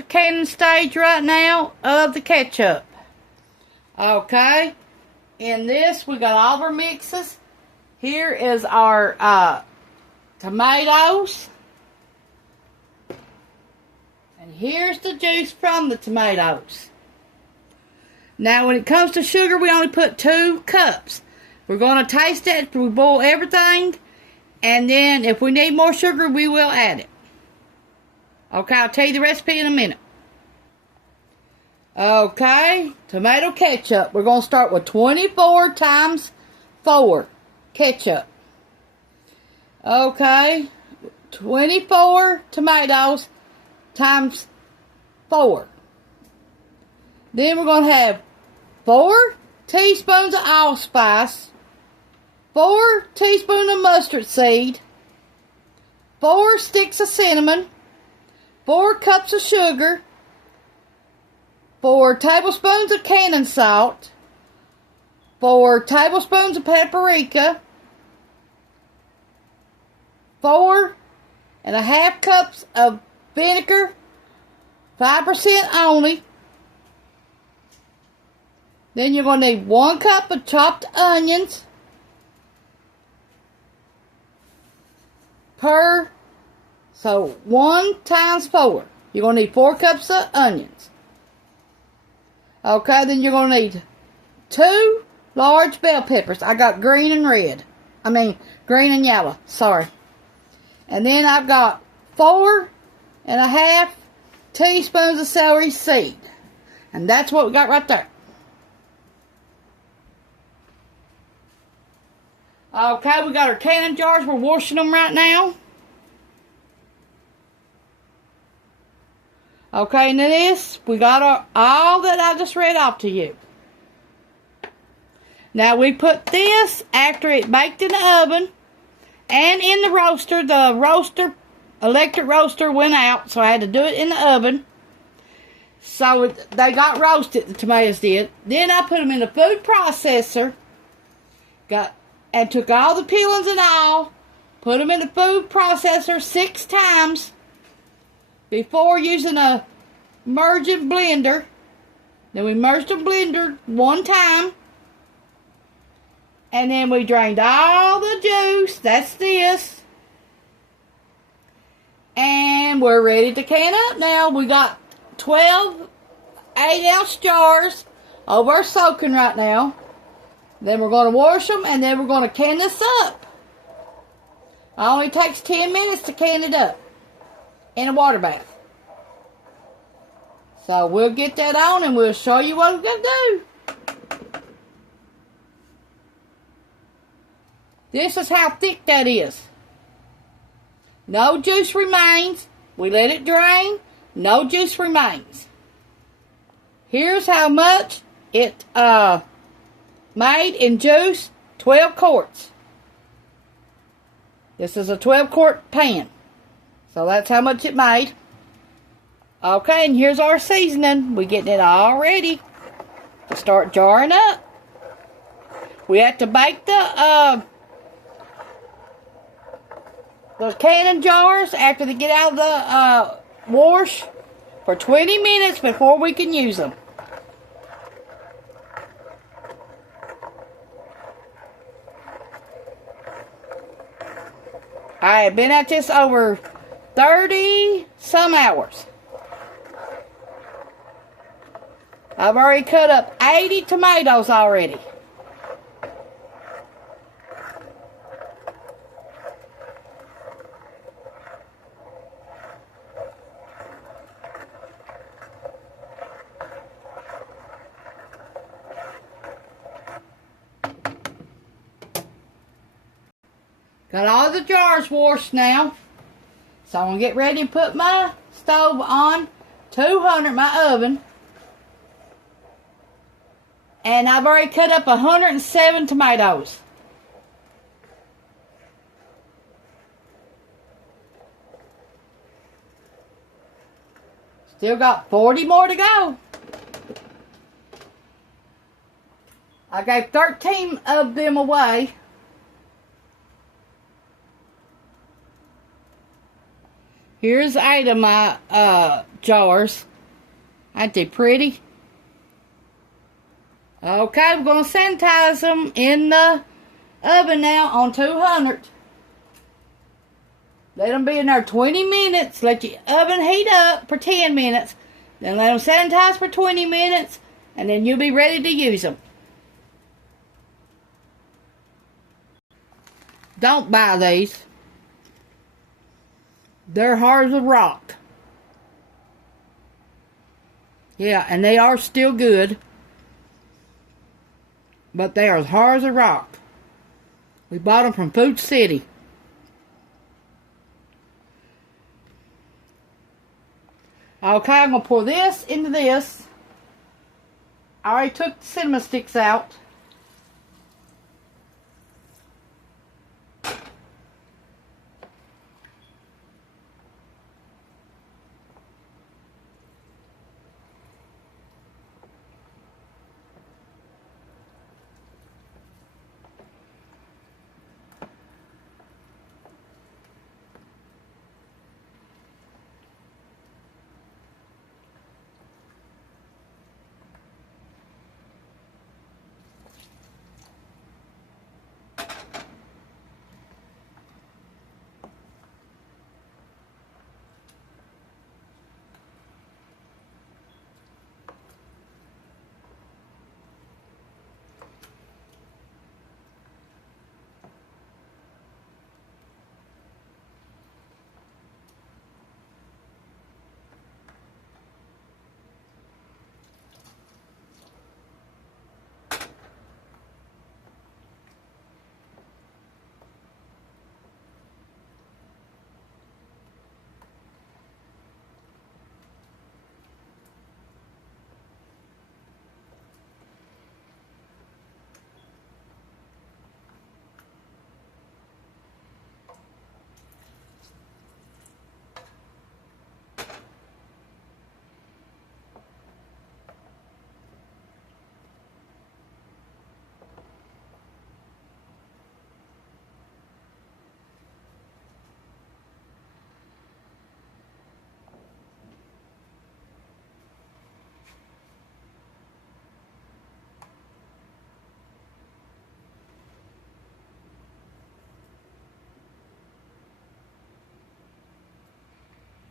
the canning stage right now of the ketchup. Okay. In this, we got all of our mixes. Here is our tomatoes. And here's the juice from the tomatoes. Now, when it comes to sugar, we only put 2 cups. We're going to taste it after we boil everything. And then, if we need more sugar, we will add it. Okay, I'll tell you the recipe in a minute. Okay, tomato ketchup. We're going to start with 24 times 4 ketchup. Okay, 24 tomatoes times 4. Then we're going to have 4 teaspoons of allspice, 4 teaspoons of mustard seed, 4 sticks of cinnamon, 4 cups of sugar, 4 tablespoons of canning salt, 4 tablespoons of paprika, 4.5 cups of vinegar, 5% only. Then you're going to need 1 cup of chopped onions so 1 times 4. You're going to need 4 cups of onions. Okay, then you're going to need 2 large bell peppers. I got green and red. Green and yellow. Sorry. And then I've got 4.5 teaspoons of celery seed. And that's what we got right there. Okay, we got our canning jars. We're washing them right now. Okay, and this, we got all that I just read off to you. Now, we put this after it baked in the oven and in the roaster. The electric roaster went out, so I had to do it in the oven. So, they got roasted, the tomatoes did. Then I put them in the food processor. And took all the peelings and all, put them in the food processor 6 times before using a merging blender. Then we merged the blender 1 time. And then we drained all the juice. That's this. And we're ready to can up now. We got 12 8-ounce jars over soaking right now. Then we're going to wash them, and then we're going to can this up. It only takes 10 minutes to can it up in a water bath. So we'll get that on, and we'll show you what we're going to do. This is how thick that is. No juice remains. We let it drain. No juice remains. Here's how much it made in juice, 12 quarts. This is a 12-quart pan. So that's how much it made. Okay, and here's our seasoning. We're getting it all ready to start jarring up. We have to bake the canning jars after they get out of the wash for 20 minutes before we can use them. I have been at this over 30 some hours. I've already cut up 80 tomatoes already. Got all the jars washed now. So I'm going to get ready to put my stove on 200, my oven. And I've already cut up 107 tomatoes. Still got 40 more to go. I gave 13 of them away. Here's 8 of my jars. Ain't they pretty? Okay, we're going to sanitize them in the oven now on 200. Let them be in there 20 minutes. Let your oven heat up for 10 minutes. Then let them sanitize for 20 minutes. And then you'll be ready to use them. Don't buy these. They're hard as a rock. Yeah, and they are still good. But they are as hard as a rock. We bought them from Food City. Okay, I'm going to pour this into this. I already took the cinnamon sticks out.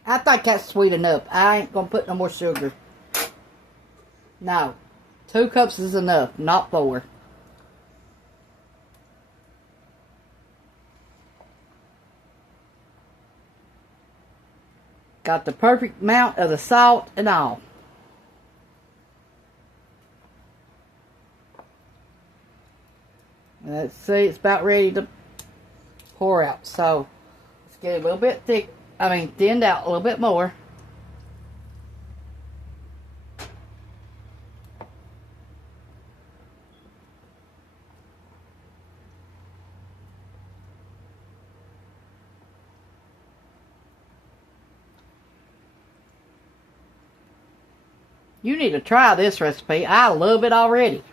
I think that's sweet enough. I ain't going to put no more sugar. No. 2 cups is enough, not 4. Got the perfect amount of the salt and all. Let's see, it's about ready to pour out. So, let's get it a little bit thick. Thinned out a little bit more. You need to try this recipe. I love it already.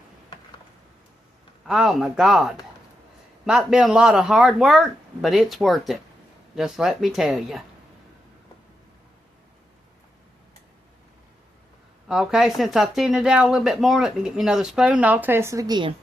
Oh my God. Might be a lot of hard work, but it's worth it. Just let me tell you. Okay, since I thinned it out a little bit more, let me get me another spoon and I'll test it again.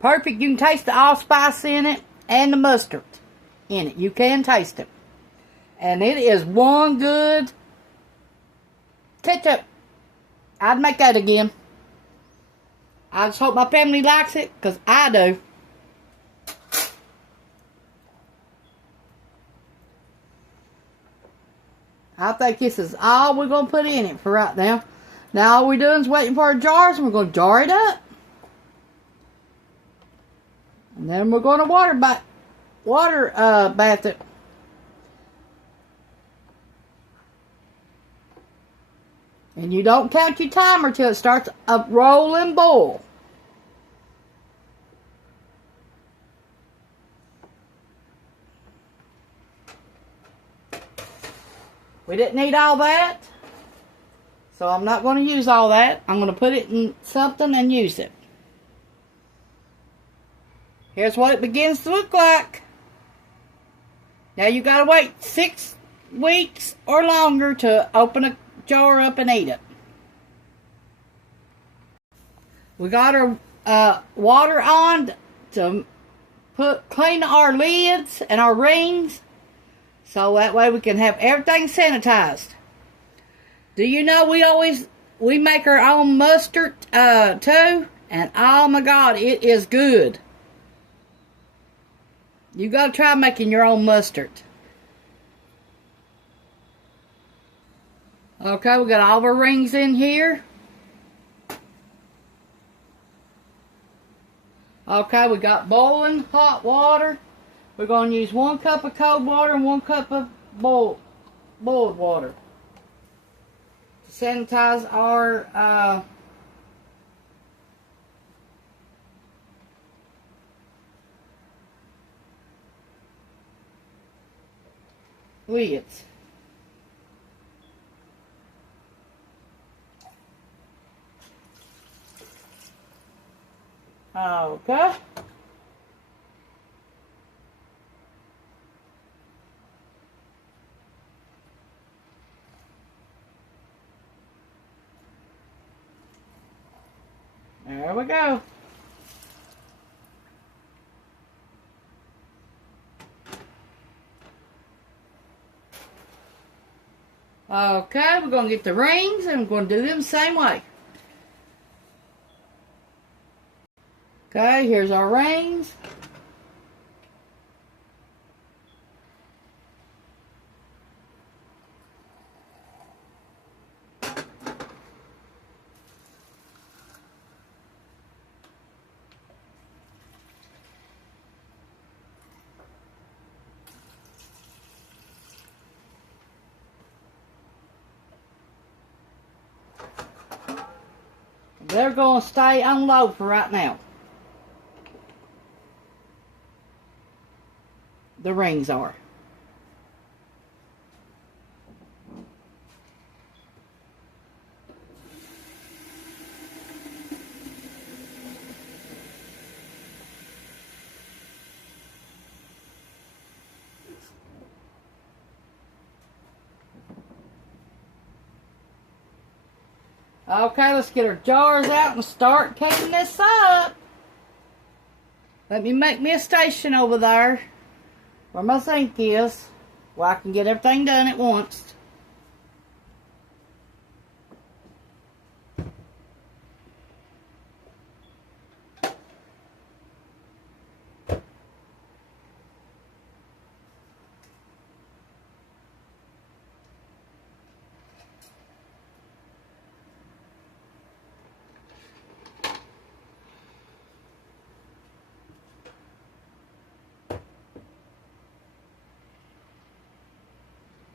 Perfect. You can taste the allspice in it and the mustard in it. You can taste it. And it is one good ketchup. I'd make that again. I just hope my family likes it, because I do. I think this is all we're going to put in it for right now. Now all we're doing is waiting for our jars, and we're going to jar it up. And then we're going to water bath it. And you don't count your timer till it starts a rolling boil. We didn't need all that. So I'm not going to use all that. I'm going to put it in something and use it. Here's what it begins to look like. Now you got to wait 6 weeks or longer to open a jar up and eat it. We got our water on to clean our lids and our rings, so that way we can have everything sanitized. Do you know we make our own mustard too? And oh my God, it is good. You got to try making your own mustard. Okay, we got all of our rings in here. Okay, we got boiling hot water. We're going to use 1 cup of cold water and 1 cup of boiled water to sanitize our lids. Okay. There we go. Okay, we're going to get the rings and we're going to do them the same way. Okay, here's our rings. They're going to stay on low for right now. The rings are. Okay, let's get our jars out and start cooking this up. Let me make me a station over there where my sink is, where I can get everything done at once.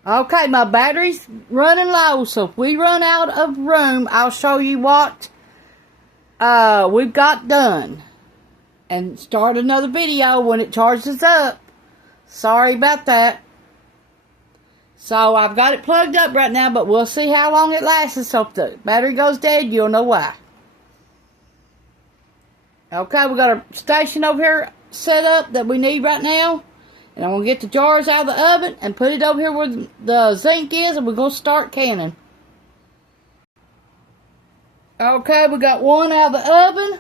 Okay, my battery's running low, so if we run out of room, I'll show you what we've got done. And start another video when it charges up. Sorry about that. So, I've got it plugged up right now, but we'll see how long it lasts. So, if the battery goes dead, you'll know why. Okay, we got our station over here set up that we need right now. And I'm going to get the jars out of the oven and put it over here where the zinc is, and we're going to start canning. Okay, we got one out of the oven.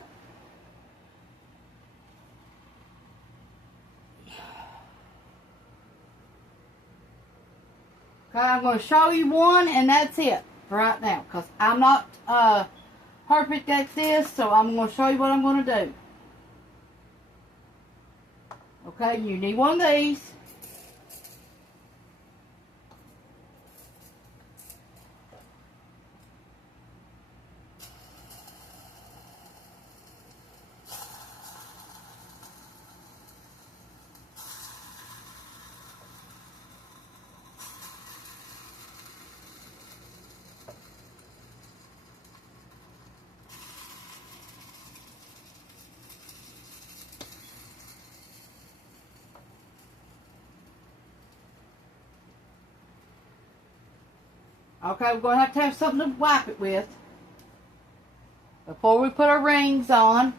Okay, I'm going to show you one, and that's it for right now, because I'm not perfect at this, so I'm going to show you what I'm going to do. Okay, you need one of these. Okay, we're going to have something to wipe it with before we put our rings on.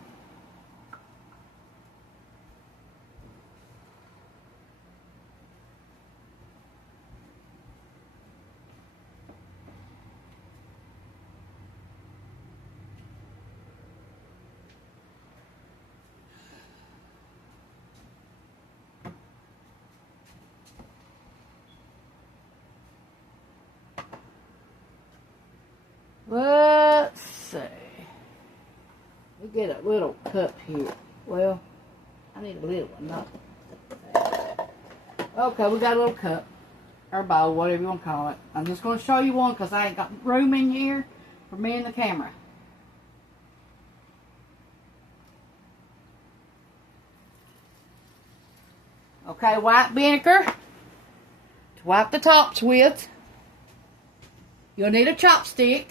Let's see. We get a little cup here. Well, I need a little one, not. Okay, we got a little cup. Or bowl, whatever you want to call it. I'm just going to show you one because I ain't got room in here for me and the camera. Okay, white vinegar to wipe the tops with. You'll need a chopstick.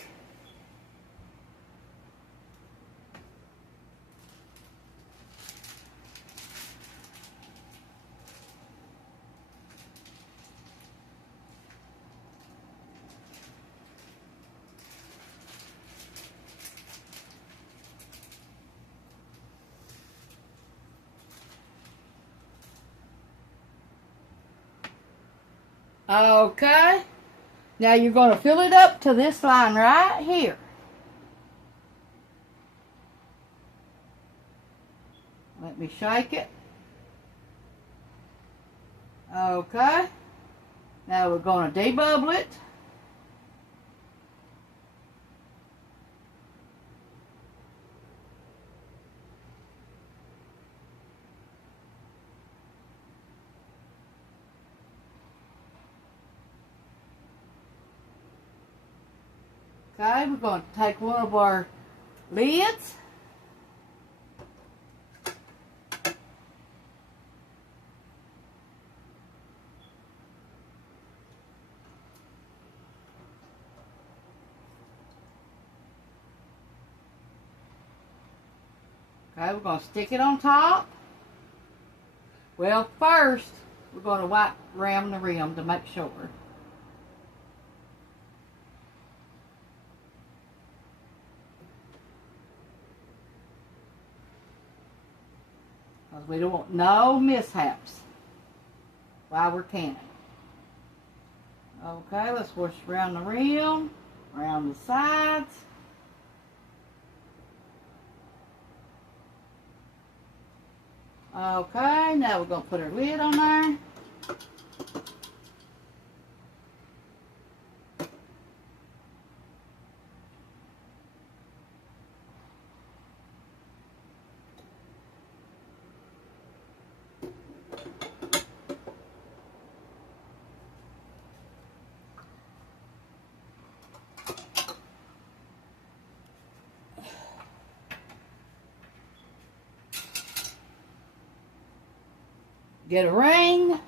Okay. Now you're going to fill it up to this line right here. Let me shake it. Okay. Now we're going to debubble it. Okay, we're going to take one of our lids. Okay, we're going to stick it on top. Well, first, we're going to wipe around the rim to make sure. Because we don't want no mishaps while we're canning. Okay, let's wash around the rim, around the sides. Okay, now we're going to put our lid on there. Get a ring.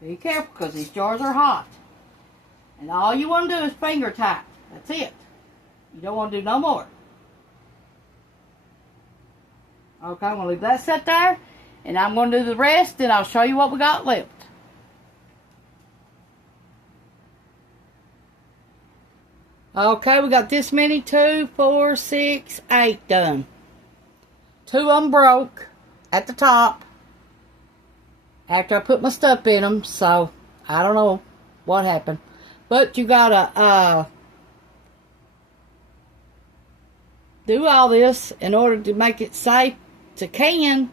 Be careful because these jars are hot. And all you want to do is finger tight. That's it. You don't want to do no more. Okay, I'm going to leave that set there. And I'm going to do the rest and I'll show you what we got left. Okay, we got this many, 2, 4, 6, 8 done. 2 of them broke at the top after I put my stuff in them, so I don't know what happened. But you gotta do all this in order to make it safe to can,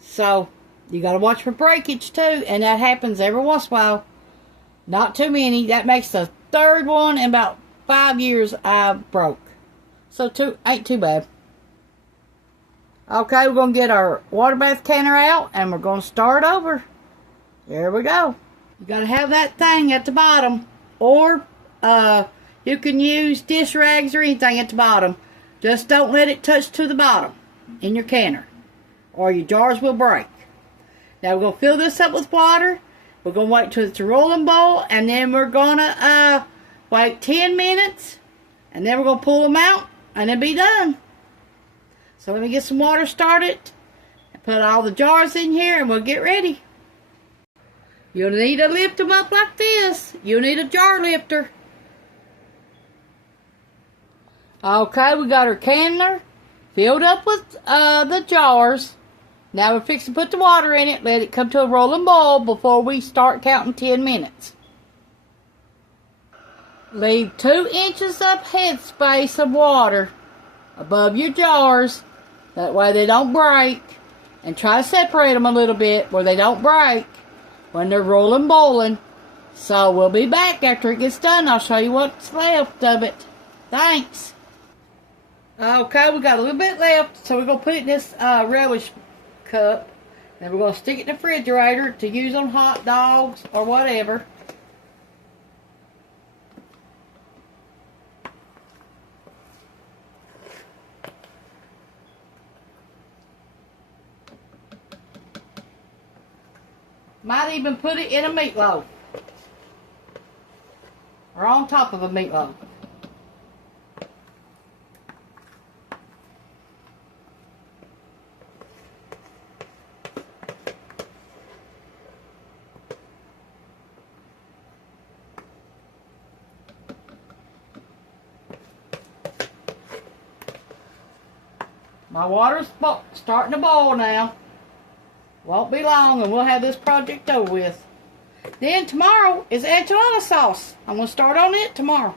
so you gotta watch for breakage too, and that happens every once in a while. Not too many. That makes the third one in about 5 years I broke. So ain't too bad. Okay, we're going to get our water bath canner out and we're going to start over. There we go. You got to have that thing at the bottom. Or you can use dish rags or anything at the bottom. Just don't let it touch to the bottom in your canner, or your jars will break. Now we're going to fill this up with water. We're going to wait till it's a rolling boil, and then we're going to wait 10 minutes, and then we're going to pull them out, and it'll be done. So let me get some water started and put all the jars in here and we'll get ready. You'll need to lift them up like this. You'll need a jar lifter. Okay, we got our canner filled up with the jars. Now we're fixing to put the water in it. Let it come to a rolling boil before we start counting 10 minutes. Leave 2 inches of headspace of water above your jars. That way they don't break. And try to separate them a little bit where they don't break when they're rolling boiling. So we'll be back after it gets done. I'll show you what's left of it. Thanks. Okay, we got a little bit left. So we're going to put it in this relish cup. Then we're going to stick it in the refrigerator to use on hot dogs or whatever. Might even put it in a meatloaf. Or on top of a meatloaf. My water's starting to boil now. Won't be long and we'll have this project over with. Then tomorrow is enchilada sauce. I'm going to start on it tomorrow.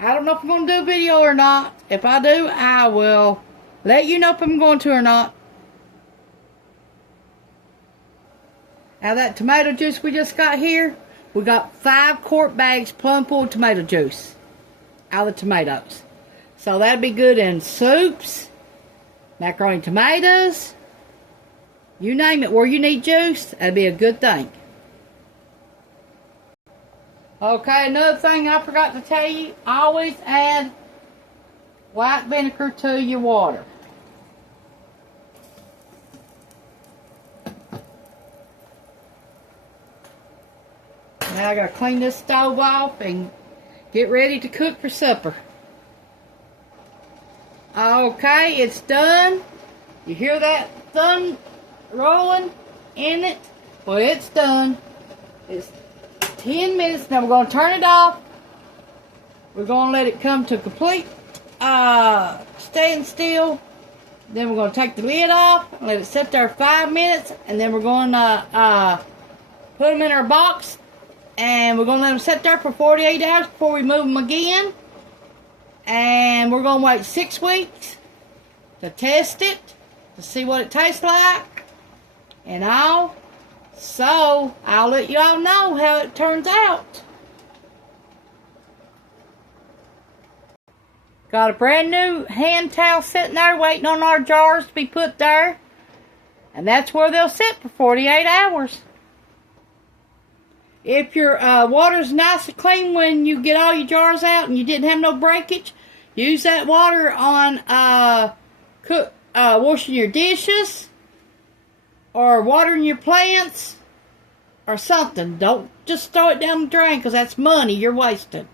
I don't know if I'm going to do a video or not. If I do, I will let you know if I'm going to or not. Now that tomato juice we just got here, we got 5 quart bags plum full of tomato juice out of the tomatoes. So that'd be good in soups, macaroni tomatoes, you name it, where you need juice, that'd be a good thing. Okay, another thing I forgot to tell you, always add white vinegar to your water. Now I gotta clean this stove off and get ready to cook for supper. Okay, it's done. You hear that thumb rolling in it? Well, it's done. It's 10 minutes. Now we're going to turn it off. We're going to let it come to complete stand still. Then we're going to take the lid off and let it sit there 5 minutes. And then we're going to put them in our box. And we're going to let them sit there for 48 hours before we move them again. And we're going to wait 6 weeks to test it, to see what it tastes like and all. So, I'll let you all know how it turns out. Got a brand new hand towel sitting there waiting on our jars to be put there. And that's where they'll sit for 48 hours. If your water's nice and clean when you get all your jars out and you didn't have no breakage, use that water on washing your dishes or watering your plants or something. Don't just throw it down the drain because that's money you're wasting.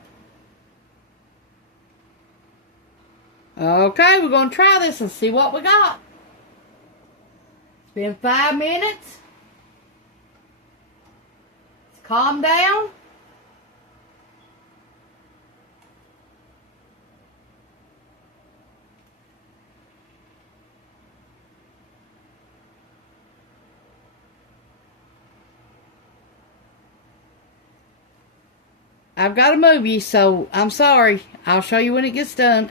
Okay, we're going to try this and see what we got. It's been 5 minutes. It's calmed down. I've got to move you, so I'm sorry. I'll show you when it gets done.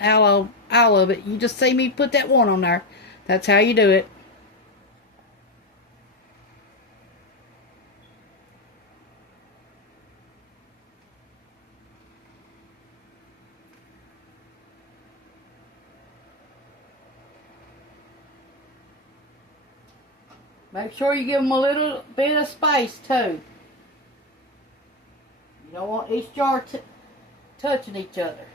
All of it. You just see me put that one on there. That's how you do it. Make sure you give them a little bit of space too. You don't want each jar touching each other.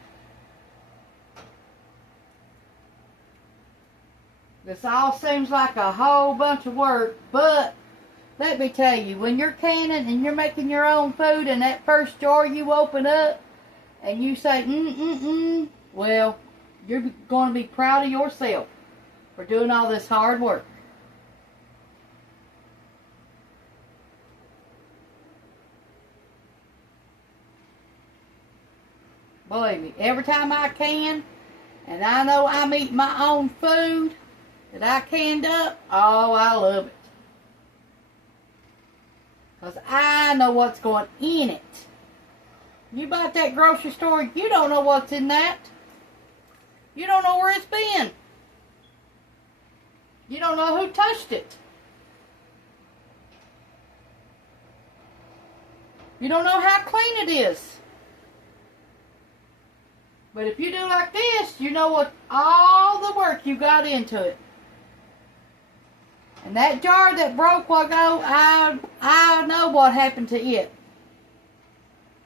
This all seems like a whole bunch of work, but let me tell you, when you're canning and you're making your own food and that first jar you open up and you say, well, You're going to be proud of yourself for doing all this hard work. Believe me, every time I can, and I know I'm eating my own food that I canned up, oh, I love it. Because I know what's going in it. You buy at that grocery store, you don't know what's in that. You don't know where it's been. You don't know who touched it. You don't know how clean it is. But if you do like this, you know what all the work you got into it. And that jar that broke a while ago, I know what happened to it.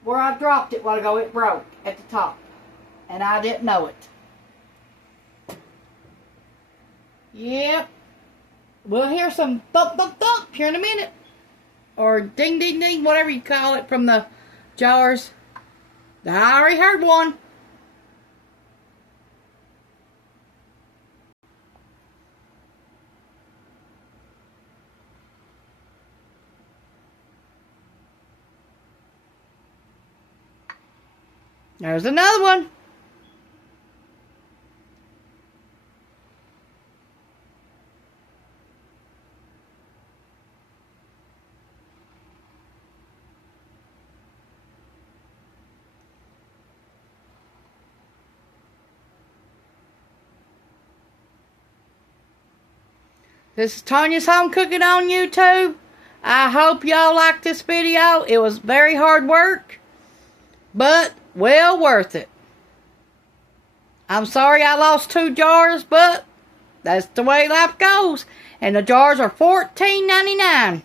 Where I dropped it a while ago, it broke at the top. And I didn't know it. Yep. We'll hear some thump, thump, thump here in a minute. Or ding, ding, ding, whatever you call it from the jars. I already heard one. There's another one. This is Tanya's Home Cooking on YouTube. I hope y'all liked this video. It was very hard work, but well worth it. I'm sorry I lost 2 jars, but that's the way life goes. And the jars are $14.99.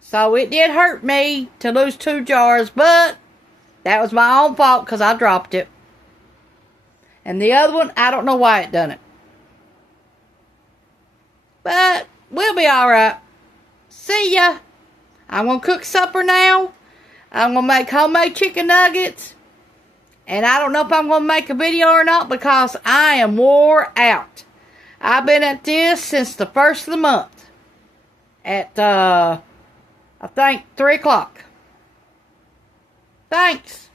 So it did hurt me to lose 2 jars, but that was my own fault because I dropped it. And the other one, I don't know why it done it. But we'll be alright. See ya. I'm going to cook supper now. I'm going to make homemade chicken nuggets. And I don't know if I'm going to make a video or not because I am wore out. I've been at this since the 1st of the month. At, I think, 3 o'clock. Thanks.